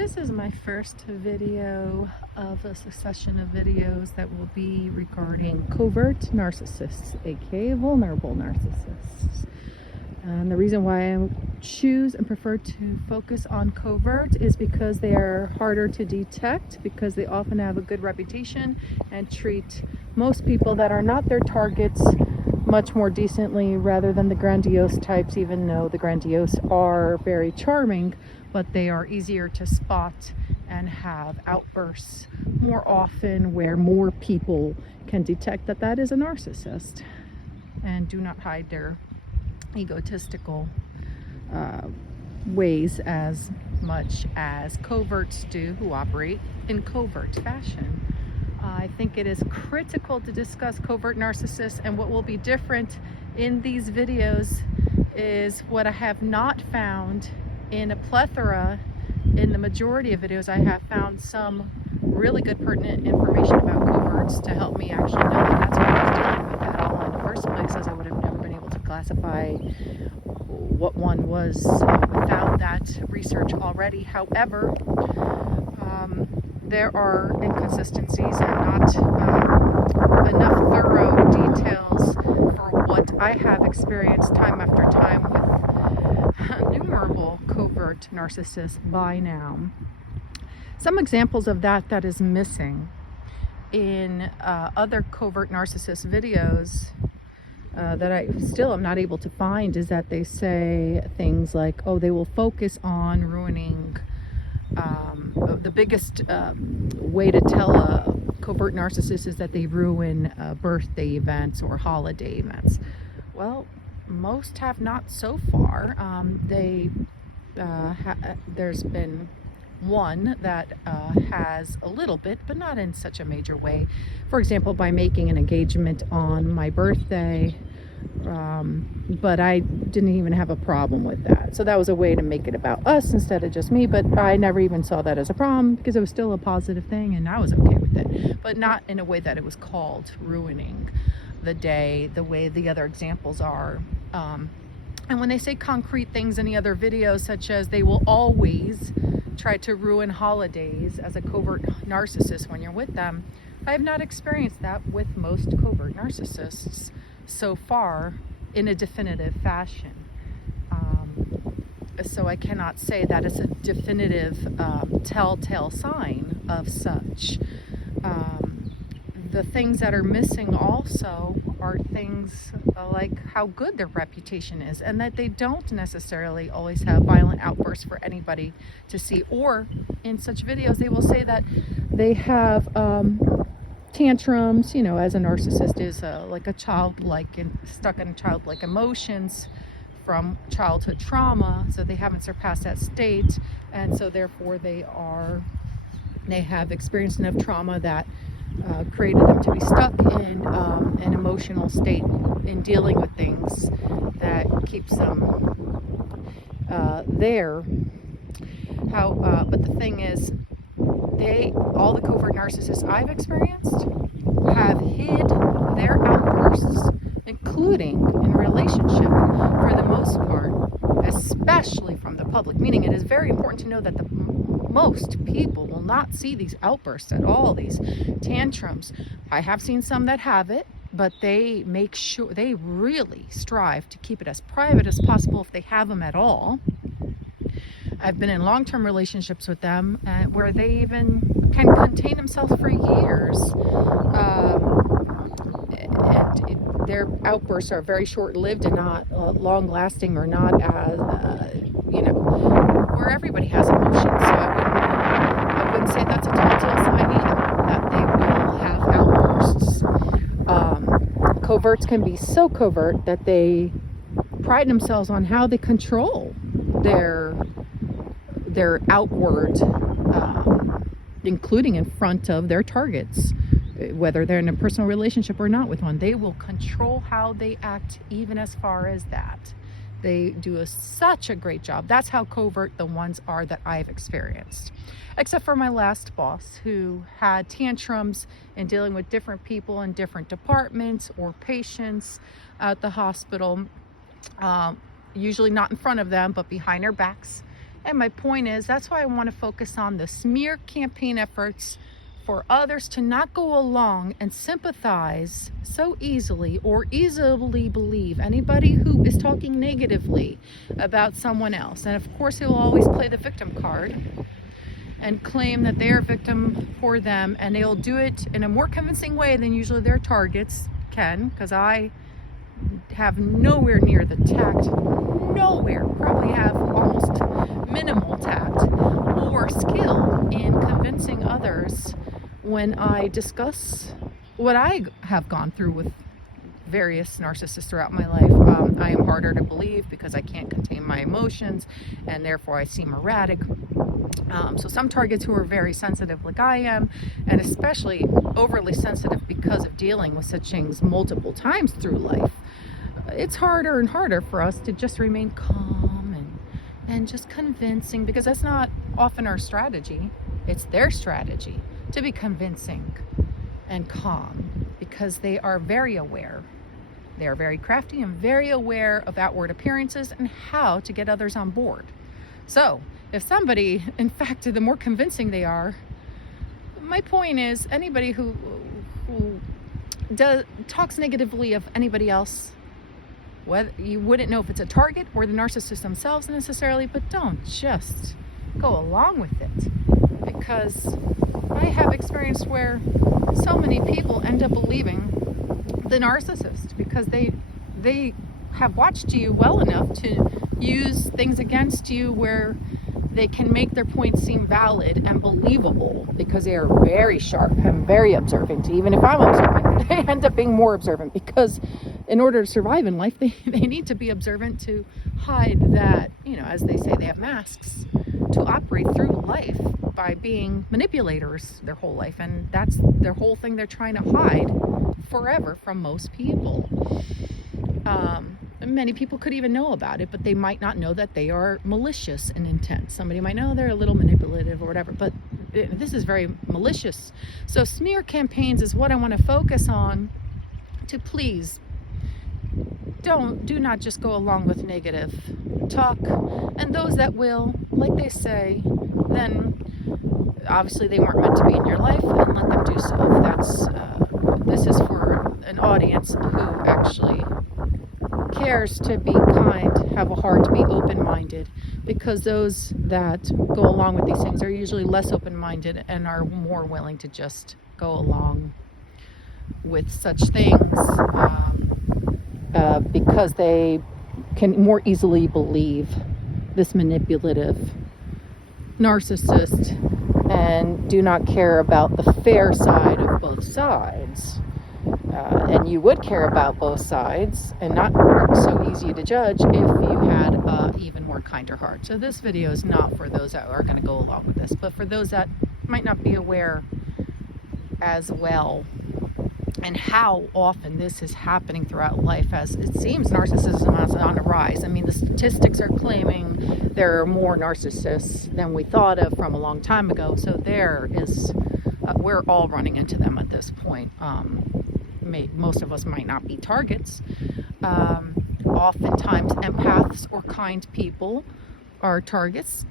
This is my first video of a succession of videos that will be regarding covert narcissists, aka vulnerable narcissists. And the reason why I choose and prefer to focus on covert is because they are harder to detect, because they often have a good reputation and treat most people that are not their targets much more decently rather than the grandiose types, even though the grandiose are very charming, but they are easier to spot and have outbursts more often where more people can detect that that is a narcissist and do not hide their egotistical ways as much as coverts do, who operate in covert fashion. I think it is critical to discuss covert narcissists, and what will be different in these videos is what I have not found in a plethora. In the majority of videos, I have found some really good pertinent information about coverts to help me actually know that that's what I was dealing with at all in the first place, as I would have never been able to classify what one was without that research already. However, there are inconsistencies and not enough thorough details for what I have experienced time after time with innumerable covert narcissists by now. Some examples of that is missing in other covert narcissist videos that I still am not able to find is that they say things like, oh, they will focus on ruining the biggest way to tell a covert narcissist is that they ruin birthday events or holiday events. Well, most have not so far. There's been one that has a little bit, but not in such a major way. For example, by making an engagement on my birthday, but I didn't even have a problem with that. So that was a way to make it about us instead of just me, but I never even saw that as a problem because it was still a positive thing and I was okay with it, but not in a way that it was called ruining the day the way the other examples are. And when they say concrete things in the other videos, such as they will always try to ruin holidays as a covert narcissist when you're with them, I have not experienced that with most covert narcissists so far in a definitive fashion. So I cannot say that it's a definitive telltale sign of such. The things that are missing also are things like how good their reputation is, and that they don't necessarily always have violent outbursts for anybody to see. Or in such videos, they will say that they have tantrums, as a narcissist is like a childlike and stuck in childlike emotions from childhood trauma, so they haven't surpassed that state, and so therefore they have experienced enough trauma that created them to be stuck in an emotional state in dealing with things that keeps them there. But the thing is, all the covert narcissists I've experienced have hid their outbursts, including in relationship, for the most part, especially from the public. Meaning, it is very important to know that most people will not see these outbursts at all, these tantrums. I have seen some that have it, but they make sure, they really strive to keep it as private as possible if they have them at all. I've been in long-term relationships with them where they even can contain themselves for years. And their outbursts are very short-lived and not long-lasting, or not as, where everybody has emotions. So I wouldn't say that's a telltale sign either, that they will have outbursts. Coverts can be so covert that they pride themselves on how they control their outward, including in front of their targets, whether they're in a personal relationship or not with one. They will control how they act, even as far as that. They do such a great job. That's how covert the ones are that I've experienced. Except for my last boss, who had tantrums in dealing with different people in different departments or patients at the hospital, usually not in front of them, but behind their backs. And my point is, that's why I want to focus on the smear campaign efforts for others to not go along and sympathize so easily or easily believe anybody who is talking negatively about someone else. And of course, he'll always play the victim card and claim that they're a victim for them, and they'll do it in a more convincing way than usually their targets can, because I have nowhere near the tact, probably have almost minimal tact or skill in convincing others when I discuss what I have gone through with various narcissists throughout my life. I am harder to believe because I can't contain my emotions, and therefore I seem erratic. So some targets who are very sensitive like I am, and especially overly sensitive because of dealing with such things multiple times through life, it's harder and harder for us to just remain calm and just convincing, because that's not often our strategy. It's their strategy to be convincing and calm, because they are very aware. They are very crafty and very aware of outward appearances and how to get others on board. So if somebody, in fact, the more convincing they are, my point is, anybody who talks negatively of anybody else, whether you wouldn't know if it's a target or the narcissist themselves necessarily, but don't just go along with it, because I have experienced where so many people end up believing the narcissist because they have watched you well enough to use things against you where they can make their points seem valid and believable, because they are very sharp and very observant. Even if I'm observant, they end up being more observant, because in order to survive in life, they need to be observant to hide that, as they say, they have masks to operate through life by being manipulators their whole life. And that's their whole thing they're trying to hide forever from most people. Many people could even know about it, but they might not know that they are malicious in intent. Somebody might know they're a little manipulative or whatever, but this is very malicious. So smear campaigns is what I want to focus on, to please do not just go along with negative talk. And those that will, like they say, then obviously they weren't meant to be in your life, and let them do so. This is for an audience who actually cares to be kind, have a heart to be open-minded, because those that go along with these things are usually less open-minded and are more willing to just go along with such things because they can more easily believe this manipulative narcissist and do not care about the fair side of both sides. And you would care about both sides and not so easy to judge if you had an even more kinder heart. So this video is not for those that are going to go along with this, but for those that might not be aware as well, and how often this is happening throughout life, as it seems narcissism is on a rise. I mean, the statistics are claiming there are more narcissists than we thought of from a long time ago. So there is, we're all running into them at this point. Most of us might not be targets. Oftentimes empaths or kind people are targets,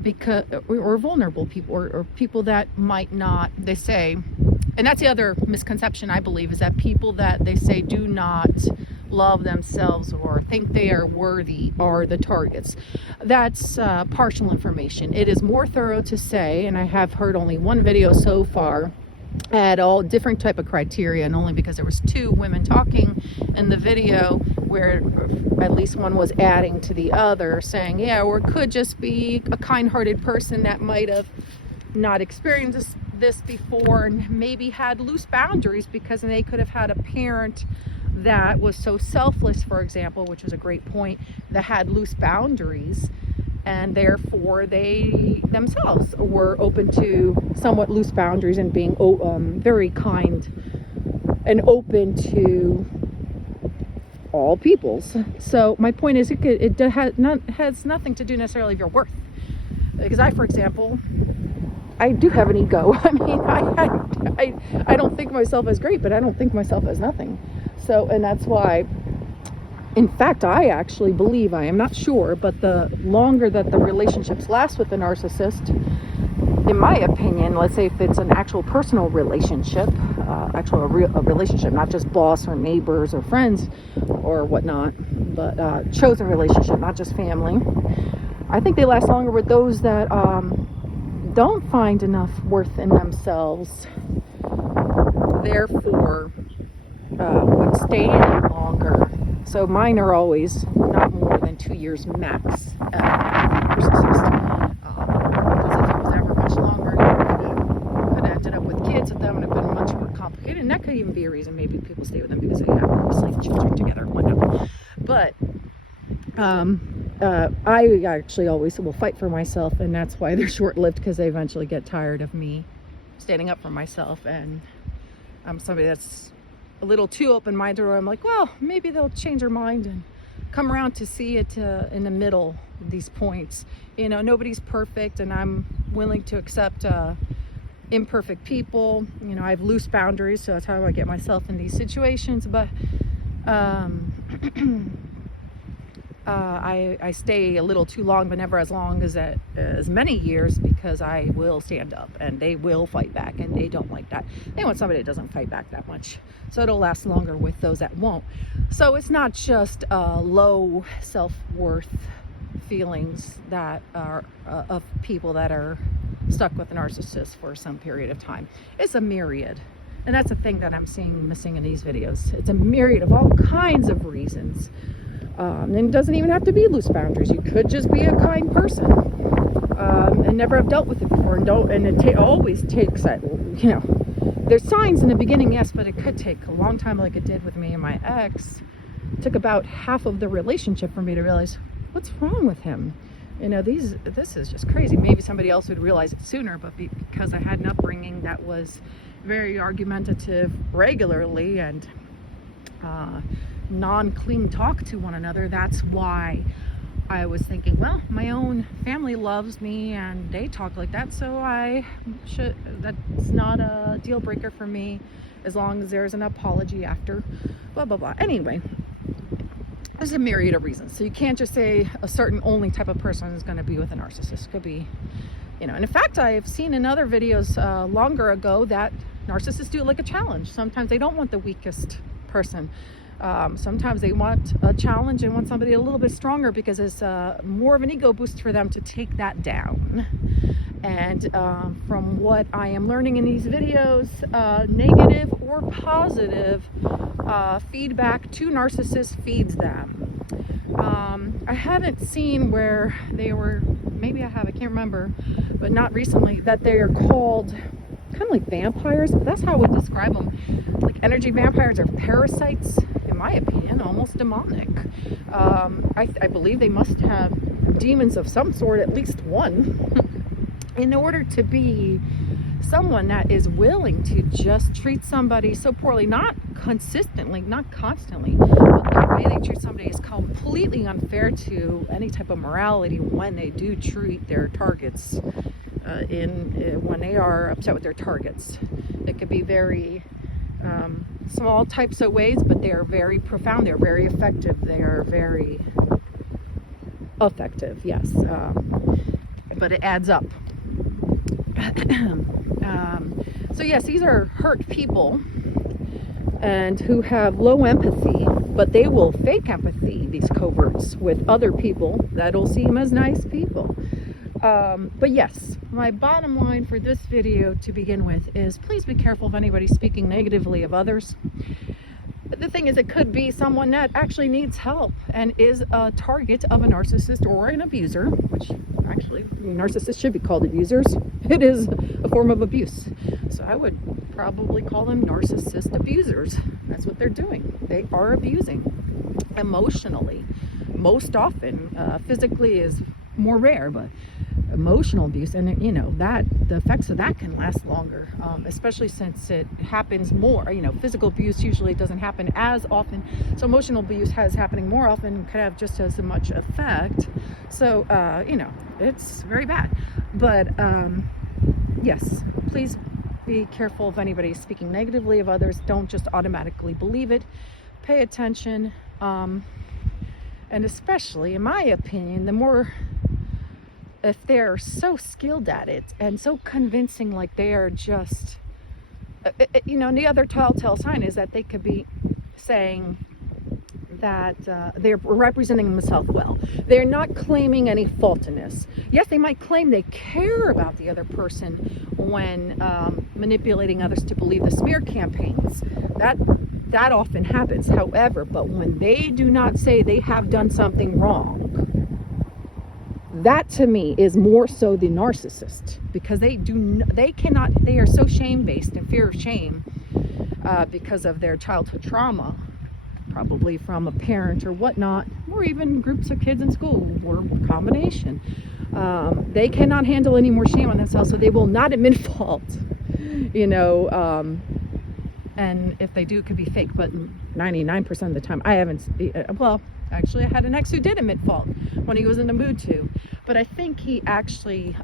because or vulnerable people, or people that might not, they say, and that's the other misconception I believe, is that people that they say do not love themselves or think they are worthy are the targets. That's partial information. It is more thorough to say, and I have heard only one video so far at all different type of criteria, and only because there was two women talking in the video where at least one was adding to the other, saying, yeah, or it could just be a kind-hearted person that might have not experienced this before and maybe had loose boundaries, because they could have had a parent that was so selfless, for example, which was a great point, that had loose boundaries, and therefore they themselves were open to somewhat loose boundaries and being very kind and open to all peoples. So my point is, it has nothing to do necessarily with your worth. Because for example, I do have an ego. I mean, I don't think myself as great, but I don't think myself as nothing. So, and that's why In fact, I actually believe, I am not sure, but the longer that the relationships last with the narcissist, in my opinion, let's say if it's an actual personal relationship, a relationship, not just boss or neighbors or friends or whatnot, but chosen relationship, not just family, I think they last longer with those that don't find enough worth in themselves, therefore would stay in it longer. So mine are always not more than 2 years max narcissist. Because if it was ever much longer, you could have ended up with kids with them and it would have been much more complicated. And that could even be a reason maybe people stay with them because they have obviously children together and whatnot. But I actually always will fight for myself, and that's why they're short-lived, because they eventually get tired of me standing up for myself. And I'm somebody that's a little too open-minded, where I'm like, well, maybe they'll change their mind and come around to see it in the middle of these points. You know, nobody's perfect, and I'm willing to accept imperfect people. You know, I have loose boundaries, so that's how I get myself in these situations. But I stay a little too long, but never as long as many years, because I will stand up and they will fight back, and they don't like that. They want somebody that doesn't fight back that much, so it'll last longer with those that won't. So it's not just low self-worth feelings that are of people that are stuck with a narcissist for some period of time. It's a myriad. And that's the thing that I'm seeing missing in these videos. It's a myriad of all kinds of reasons. And it doesn't even have to be loose boundaries. You could just be a kind person and never have dealt with it before, and it always takes that, you know, there's signs in the beginning, yes, but it could take a long time, like it did with me and my ex. It took about half of the relationship for me to realize what's wrong with him. You know, this is just crazy. Maybe somebody else would realize it sooner, but because I had an upbringing that was very argumentative regularly and non-clean talk to one another, that's why I was thinking, well, my own family loves me and they talk like that, so that's not a deal breaker for me as long as there's an apology after, blah blah blah. Anyway, there's a myriad of reasons, so you can't just say a certain only type of person is going to be with a narcissist. Could be, you know, and in fact I've seen in other videos longer ago that narcissists do it like a challenge. Sometimes they don't want the weakest person. Sometimes they want a challenge and want somebody a little bit stronger, because it's more of an ego boost for them to take that down. And from what I am learning in these videos, negative or positive feedback to narcissists feeds them. I haven't seen where they were, maybe I have, I can't remember, but not recently, that they are called kind of like vampires. That's how I would describe them. Like energy vampires or parasites, in my opinion, almost demonic. I believe they must have demons of some sort, at least one, in order to be someone that is willing to just treat somebody so poorly, not consistently, not constantly, but the way they treat somebody is completely unfair to any type of morality when they do treat their targets when they are upset with their targets. It could be very small types of ways, but they are very profound. They're very effective. They are very effective, yes. But it adds up. So yes, these are hurt people and who have low empathy, but they will fake empathy, these coverts, with other people that'll seem as nice people. But yes, my bottom line for this video to begin with is please be careful of anybody speaking negatively of others. The thing is, it could be someone that actually needs help and is a target of a narcissist or an abuser, which actually narcissists should be called abusers. It is a form of abuse. So I would probably call them narcissist abusers. That's what they're doing. They are abusing emotionally. Most often, physically is more rare, but emotional abuse, and you know that the effects of that can last longer, especially since it happens more. You know, physical abuse usually doesn't happen as often, so emotional abuse has happening more often, could have just as much effect. So you know, it's very bad. But yes, please be careful of anybody speaking negatively of others. Don't just automatically believe it. Pay attention. And especially, in my opinion, the more, if they're so skilled at it and so convincing, like they are just, and the other telltale sign is that they could be saying that they're representing themselves well. They're not claiming any faultiness. Yes, they might claim they care about the other person when manipulating others to believe the smear campaigns. That often happens. However, but when they do not say they have done something wrong, that to me is more so the narcissist, because they are so shame-based and fear of shame because of their childhood trauma, probably from a parent or whatnot, or even groups of kids in school, or a combination. They cannot handle any more shame on themselves, so they will not admit fault, and if they do, it could be fake, but 99% of the time, I haven't, actually I had an ex who did admit fault when he was in the mood to, but I think he actually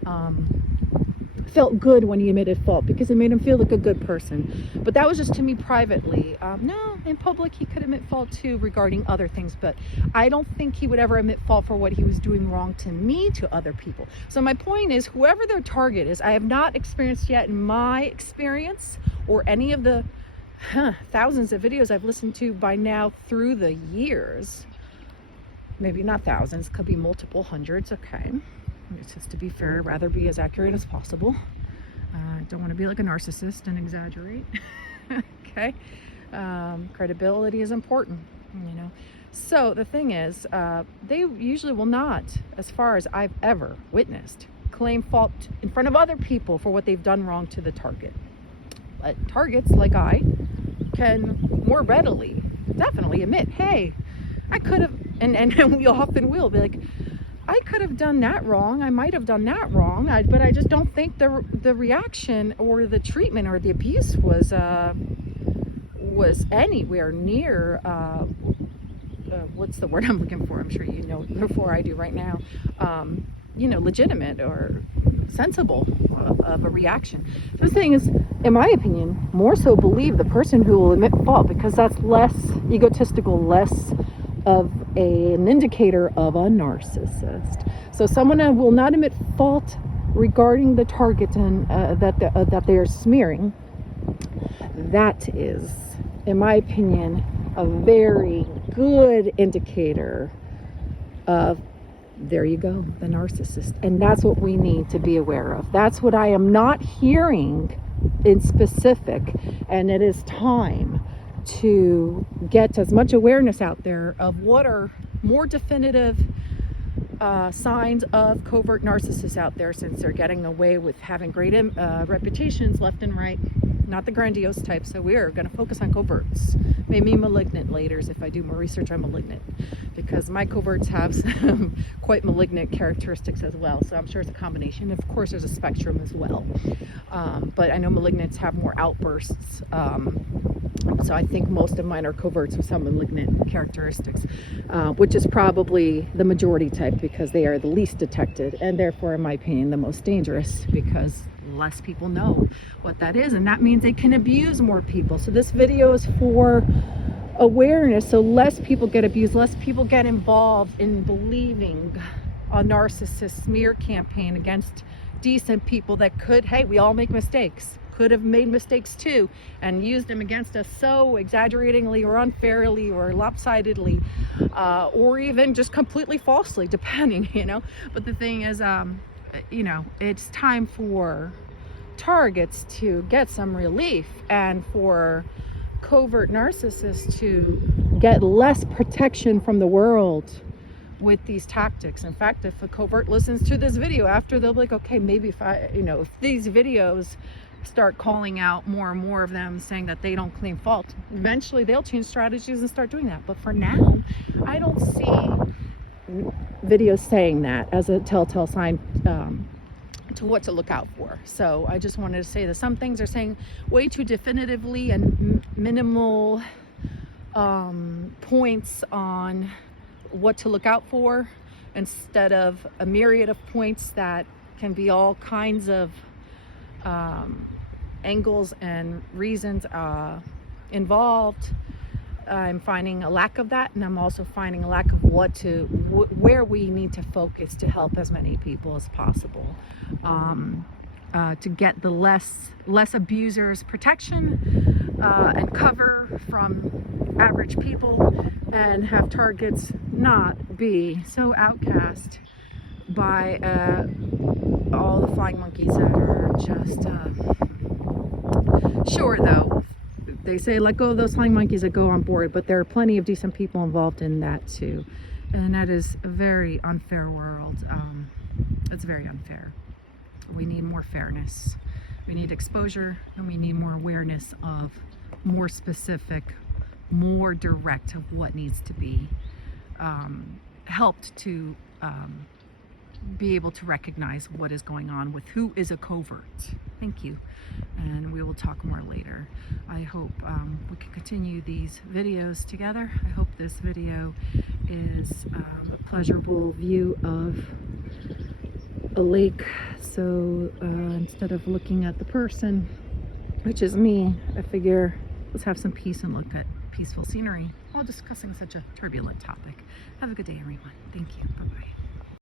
felt good when he admitted fault, because it made him feel like a good person. But that was just to me privately. No, in public he could admit fault too regarding other things, but I don't think he would ever admit fault for what he was doing wrong to me, to other people. So my point is, whoever their target is, I have not experienced yet in my experience, or any of the thousands of videos I've listened to by now through the years, maybe not thousands, could be multiple hundreds. Okay, it's just, to be fair, I'd rather be as accurate as possible. I don't want to be like a narcissist and exaggerate. Okay, credibility is important, so the thing is, they usually will not, as far as I've ever witnessed, claim fault in front of other people for what they've done wrong to the target. But targets like I can more readily definitely admit, hey, I could have, and we often will be like, I could have done that wrong, I might have done that wrong, but I just don't think the reaction or the treatment or the abuse was anywhere near what's the word I'm looking for? I'm sure you know before I do right now. Legitimate or sensible of a reaction. The thing is, in my opinion, more so believe the person who will admit fault, because that's less egotistical, less of an indicator of a narcissist. So someone who will not admit fault regarding the target and that they are smearing, that is, in my opinion, a very good indicator of, there you go, the narcissist. And that's what we need to be aware of. That's what I am not hearing in specific. And it is time to get as much awareness out there of what are more definitive signs of covert narcissists out there, since they're getting away with having great reputations left and right. Not the grandiose type, so we're going to focus on coverts. Maybe malignant later if I do more research on malignant, because my coverts have some quite malignant characteristics as well. So I'm sure it's a combination. Of course, there's a spectrum as well. But I know malignants have more outbursts. So I think most of mine are coverts with some malignant characteristics, which is probably the majority type, because they are the least detected, and therefore, in my opinion, the most dangerous, because less people know what that is, and that means they can abuse more people. So this video is for awareness, so less people get abused, less people get involved in believing a narcissist smear campaign against decent people that could, hey, we all make mistakes, could have made mistakes too, and used them against us so exaggeratingly or unfairly or lopsidedly, or even just completely falsely, depending, But the thing is, it's time for targets to get some relief, and for covert narcissists to get less protection from the world with these tactics. In fact, if a covert listens to this video after, they'll be like, okay, maybe if these videos start calling out more and more of them saying that they don't claim fault, eventually they'll change strategies and start doing that. But for now, I don't see videos saying that as a telltale sign to what to look out for. So I just wanted to say that some things are saying way too definitively and minimal points on what to look out for, instead of a myriad of points that can be all kinds of angles and reasons involved. I'm finding a lack of that, and I'm also finding a lack of where we need to focus to help as many people as possible, to get the less abusers protection and cover from average people, and have targets not be so outcast by all the flying monkeys that are just sure, though they say let go of those flying monkeys that go on board, but there are plenty of decent people involved in that too, and that is a very unfair world. It's very unfair. We need more fairness, we need exposure, and we need more awareness of more specific, more direct of what needs to be helped to be able to recognize what is going on with who is a covert. Thank you, and we will talk more later. I hope we can continue these videos together. I hope this video is a pleasurable view of a lake, so instead of looking at the person, which is me, I figure let's have some peace and look at peaceful scenery while discussing such a turbulent topic. Have a good day, everyone. Thank you. Bye-bye.